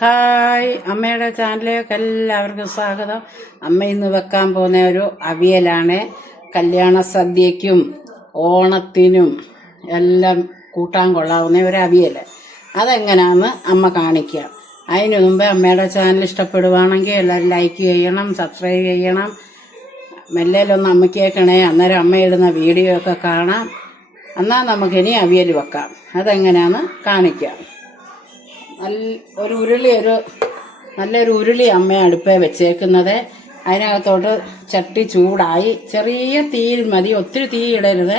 Hi. അമ്മയുടെ ചാനലിലേക്ക് എല്ലാവർക്കും സ്വാഗതം. അമ്മ ഇന്ന് വെക്കാൻ പോകുന്ന ഒരു അവിയലാണ്. കല്യാണ സദ്യക്കും ഓണത്തിനും എല്ലാം കൂട്ടാൻ കൊള്ളാവുന്ന ഒരു അവിയൽ. അതെങ്ങനെയാണെന്ന് അമ്മ കാണിക്കുക അതിനു മുമ്പ് അമ്മയുടെ ചാനൽ ഇഷ്ടപ്പെടുവാണെങ്കിൽ എല്ലാവരും ലൈക്ക് ചെയ്യണം സബ്സ്ക്രൈബ് ചെയ്യണം. മെല്ലയിലൊന്ന് അമ്മയ്ക്ക് കേൾക്കണേ. അന്നേരം അമ്മ ഇടുന്ന വീഡിയോ ഒക്കെ കാണാം. എന്നാൽ നമുക്കിനി അവിയൽ വെക്കാം. അതെങ്ങനെയാണെന്ന് കാണിക്കാം. നല്ല ഒരു ഉരുളി ഒരു നല്ലൊരു ഉരുളി അമ്മ അടുപ്പേ വെച്ചേക്കുന്നത്. അതിനകത്തോട്ട് ചട്ടി ചൂടായി. ചെറിയ തീയിൽ മതി ഒത്തിരി തീ ഇടരുത്.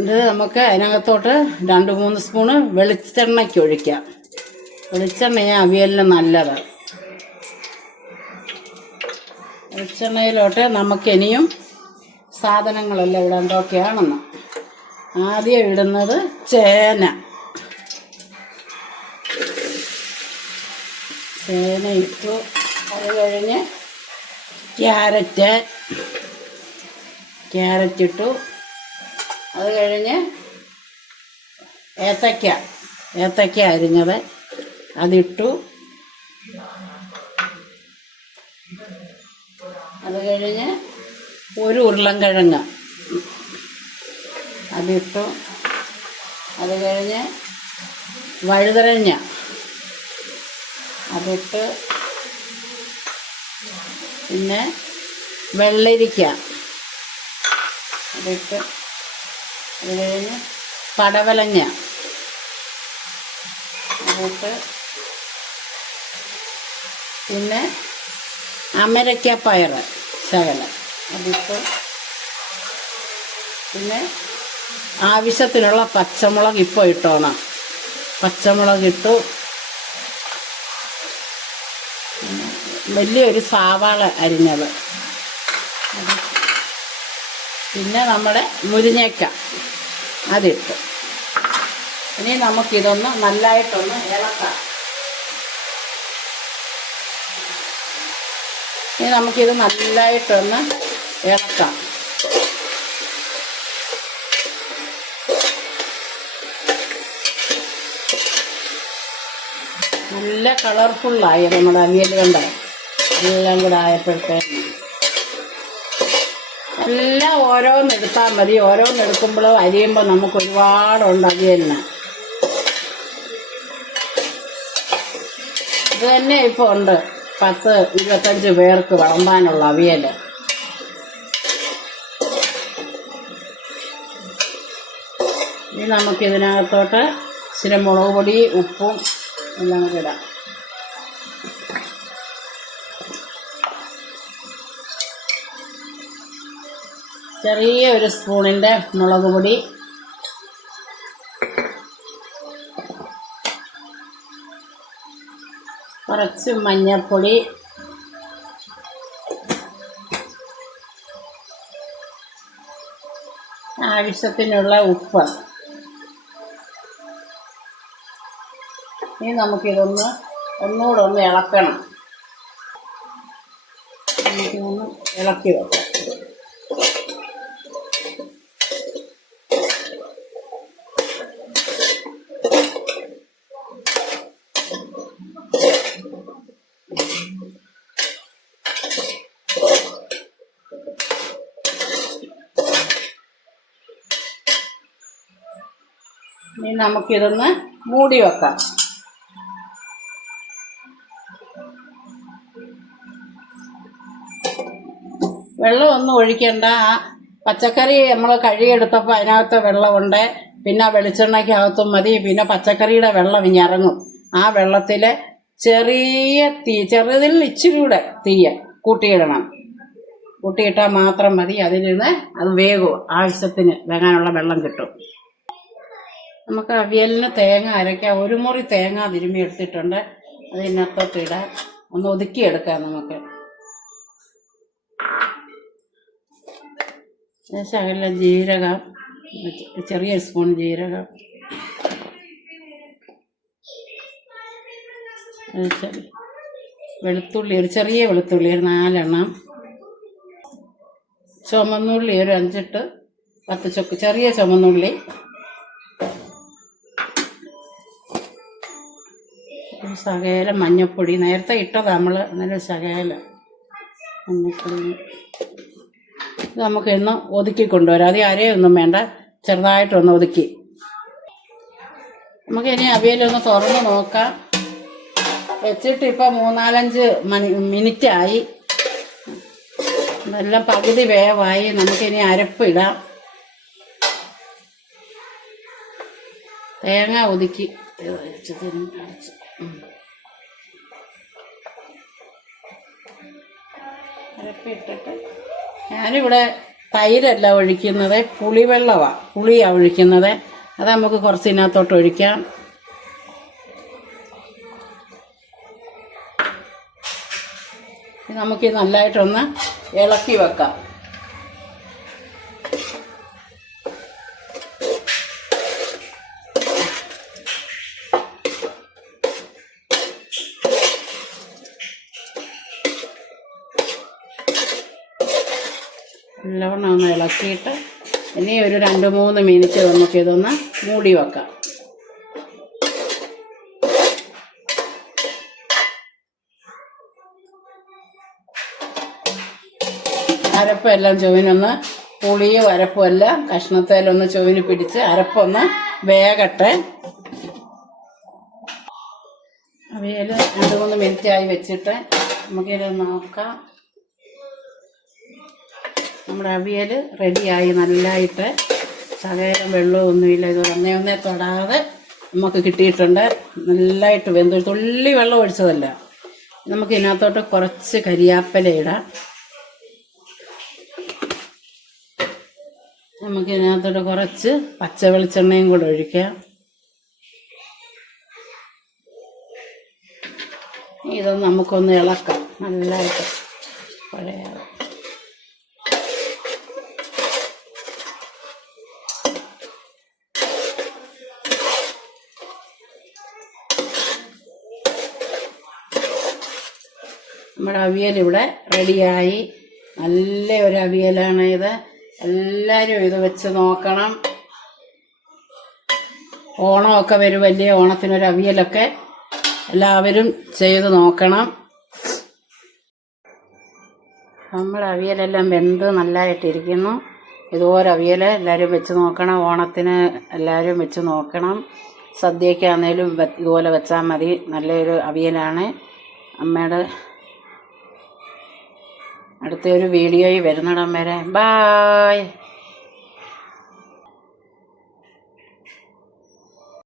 ഇത് നമുക്ക് അതിനകത്തോട്ട് രണ്ട് മൂന്ന് സ്പൂണ് വെളിച്ചെണ്ണയ്ക്ക് ഒഴിക്കാം. വെളിച്ചെണ്ണയാണ് അവിയലിന് നല്ലത്. വെളിച്ചെണ്ണയിലോട്ട് നമുക്ക് ഇനിയും സാധനങ്ങളെല്ലാം ഇവിടെ എന്തൊക്കെയാണെന്ന് ആദ്യം ഇടുന്നത് ചേന. ചേന ഇട്ടു. അത് കഴിഞ്ഞ് ക്യാരറ്റ് ക്യാരറ്റ് ഇട്ടു. അത് കഴിഞ്ഞ് ഏത്തക്ക ഏത്തക്ക അരിഞ്ഞത് അതിട്ടു. അത് കഴിഞ്ഞ് ഒരു ഉരുളൻകിഴങ്ങ് അതിട്ടു. അത് കഴിഞ്ഞ് വഴുതരഞ്ഞ അതിട്ട് പിന്നെ വെള്ളരിക്ക. അതിട്ട് അത് കഴിഞ്ഞ് പടവലങ്ങ. അതിട്ട് പിന്നെ അമരയ്ക്ക പയർ ശകലം. അതിട്ട് പിന്നെ ആവശ്യത്തിനുള്ള പച്ചമുളക് ഇപ്പോൾ ഇട്ടോണം. പച്ചമുളക് ഇട്ടു വലിയൊരു സാവാള അരിഞ്ഞത്. പിന്നെ നമ്മുടെ മുരിങ്ങയ്ക്ക. അതിട്ട്. ഇനി നമുക്കിതൊന്ന് നല്ലതായിട്ടൊന്ന് ഇളക്കാം. ഇനി നമുക്കിത് നല്ലതായിട്ടൊന്ന് ഇളക്കാം. നല്ല കളർഫുള്ളായി നമ്മുടെ അവിയൽ കണ്ട? എല്ലാം കൂടെ ആയപ്പോഴത്തേക്കും എല്ലാം ഓരോന്നെടുത്താൽ മതി. ഓരോന്ന് എടുക്കുമ്പോൾ അരിയുമ്പോൾ നമുക്ക് ഒരുപാടുണ്ട് അവിയലിന് ഇത് തന്നെ ഇപ്പോൾ ഉണ്ട്. പത്ത് ഇരുപത്തഞ്ച് പേർക്ക് വിളമ്പാനുള്ള അവിയൽ ഇനി നമുക്കിതിനകത്തോട്ട് ഇച്ചിരി മുളക് പൊടി ഉപ്പും എല്ലാം കൂടി ഇടാം. ചെറിയ ഒരു സ്പൂണിന്റെ മുളക് പൊടി. കുറച്ച് മഞ്ഞൾപ്പൊടി. ആവശ്യത്തിനുള്ള ഉപ്പ്. ഇനി നമുക്കിതൊന്ന് ഒന്നുകൂടെ ഒന്ന് ഇളക്കണം. ഇളക്കി വെക്കാം. നമുക്കിതൊന്ന് മൂടി വെക്കാം. വെള്ളം ഒന്നും ഒഴിക്കണ്ട. ആ പച്ചക്കറി നമ്മൾ കഴുകിയെടുത്തപ്പോൾ അതിനകത്ത് വെള്ളമുണ്ട്. പിന്നെ വെളിച്ചെണ്ണയ്ക്കകത്തും മതി. പിന്നെ പച്ചക്കറിയുടെ വെള്ളം ഇറങ്ങും. ആ വെള്ളത്തിൽ ചെറിയ തീ ചെറുതിൽ ഇച്ചിരി കൂടെ തീയ കൂട്ടിയിടണം. കൂട്ടിയിട്ടാൽ മാത്രം മതി. അതിൽ നിന്ന് അത് വേകും ആവശ്യത്തിന് വേകാനുള്ള വെള്ളം കിട്ടും. നമുക്ക് അവിയലിന് തേങ്ങ അരയ്ക്കാം. ഒരു മുറി തേങ്ങ തിരുമ്മി എടുത്തിട്ടുണ്ട്. അതിനകത്തോട്ട് ഇടാം. ഒന്ന് ഒതുക്കിയെടുക്കാം നമുക്ക്. ശകല ജീരകം ചെറിയ സ്പൂൺ ജീരകം. വെളുത്തുള്ളി ഒരു ചെറിയ വെളുത്തുള്ളി ഒരു നാലെണ്ണം. ചുമന്നുള്ളി ഒരു അഞ്ചിട്ട് പത്ത് ചൊക്ക് ചെറിയ ചുമന്നുള്ളി. ശകലം മഞ്ഞപ്പൊടി. നേരത്തെ ഇട്ടത് നമ്മൾ നല്ല ശകലം മഞ്ഞപ്പൊടി. ഇത് നമുക്ക് ഒതുക്കി കൊണ്ടുവരാം. അത് അരയൊന്നും വേണ്ട. ചെറുതായിട്ടൊന്ന് ഒതുക്കി. നമുക്ക് ഇനി അവിയലൊന്ന് തുറന്ന് നോക്കാം. വെച്ചിട്ട് ഇപ്പം മൂന്നാലഞ്ച് മണി മിനിറ്റായി. നല്ല പകുതി വേവായി. നമുക്കിനി അരപ്പ് ഇടാം. തേങ്ങ ഒതുക്കി. അടച്ച്. അരപ്പിട്ടിട്ട് ഞാനിവിടെ തൈരല്ല ഒഴിക്കുന്നത് പുളിവെള്ളമാണ് പുളിയാണ് ഒഴിക്കുന്നത്. അത് നമുക്ക് കുറച്ച് ഇതിനകത്തോട്ട് ഒഴിക്കാം നമുക്ക് നല്ലതായിട്ടൊന്ന് ഇളക്കി വെക്കാം. നല്ലവണ്ണം ഒന്ന് ഇളക്കിയിട്ട് ഇനി ഒരു രണ്ട് മൂന്ന് മിനിറ്റ് നമുക്ക് ഇതൊന്ന് മൂടി വെക്കാം. അരപ്പെല്ലാം ചുവനൊന്ന് പുളിയും അരപ്പും എല്ലാം കഷ്ണത്തേലൊന്ന് ചുവന് പിടിച്ച് അരപ്പൊന്ന് വേകട്ടെ. അവയിൽ രണ്ട് മൂന്ന് മിനിറ്റായി വെച്ചിട്ട് നമുക്കിത് നോക്കാം. നമ്മുടെ അവിയൽ റെഡിയായി നല്ലതായിട്ട് ശകലം വെള്ളമൊന്നുമില്ല ഇത് ഒന്നേ ഒന്നേ തൊടാതെ നമുക്ക് കിട്ടിയിട്ടുണ്ട്. നല്ലതായിട്ട് വെന്ത് തുള്ളി വെള്ളം ഒഴിച്ചതല്ല. നമുക്ക് ഇതിനകത്തോട്ട് കുറച്ച് കരിയാപ്പല ഇടാം. നമുക്ക് ഇതിനകത്തോട്ട് കുറച്ച് പച്ച വെളിച്ചെണ്ണയും കൂടെ ഒഴിക്കാം. ഇതൊന്ന് നമുക്കൊന്ന് ഇളക്കാം. നല്ലതായിട്ട് പഴയ നമ്മുടെ അവിയൽ ഇവിടെ റെഡിയായി. നല്ല ഒരു അവിയലാണ് ഇത്. എല്ലാവരും ഇത് വെച്ച് നോക്കണം. ഓണമൊക്കെ വരും. വലിയ ഓണത്തിനൊരു അവിയലൊക്കെ എല്ലാവരും ചെയ്ത് നോക്കണം. നമ്മുടെ അവിയലെല്ലാം വെന്ത് നല്ലതായിട്ടിരിക്കുന്നു ഇതുപോലെ അവിയൽ എല്ലാവരും വെച്ച് നോക്കണം. ഓണത്തിന് എല്ലാവരും വെച്ച് നോക്കണം. സദ്യക്കാണേലും ഇതുപോലെ വെച്ചാൽ മതി. നല്ലൊരു അവിയലാണ്. അമ്മയുടെ അടുത്തൊരു വീഡിയോയിൽ വരുന്നിടം വരെ. ബായ്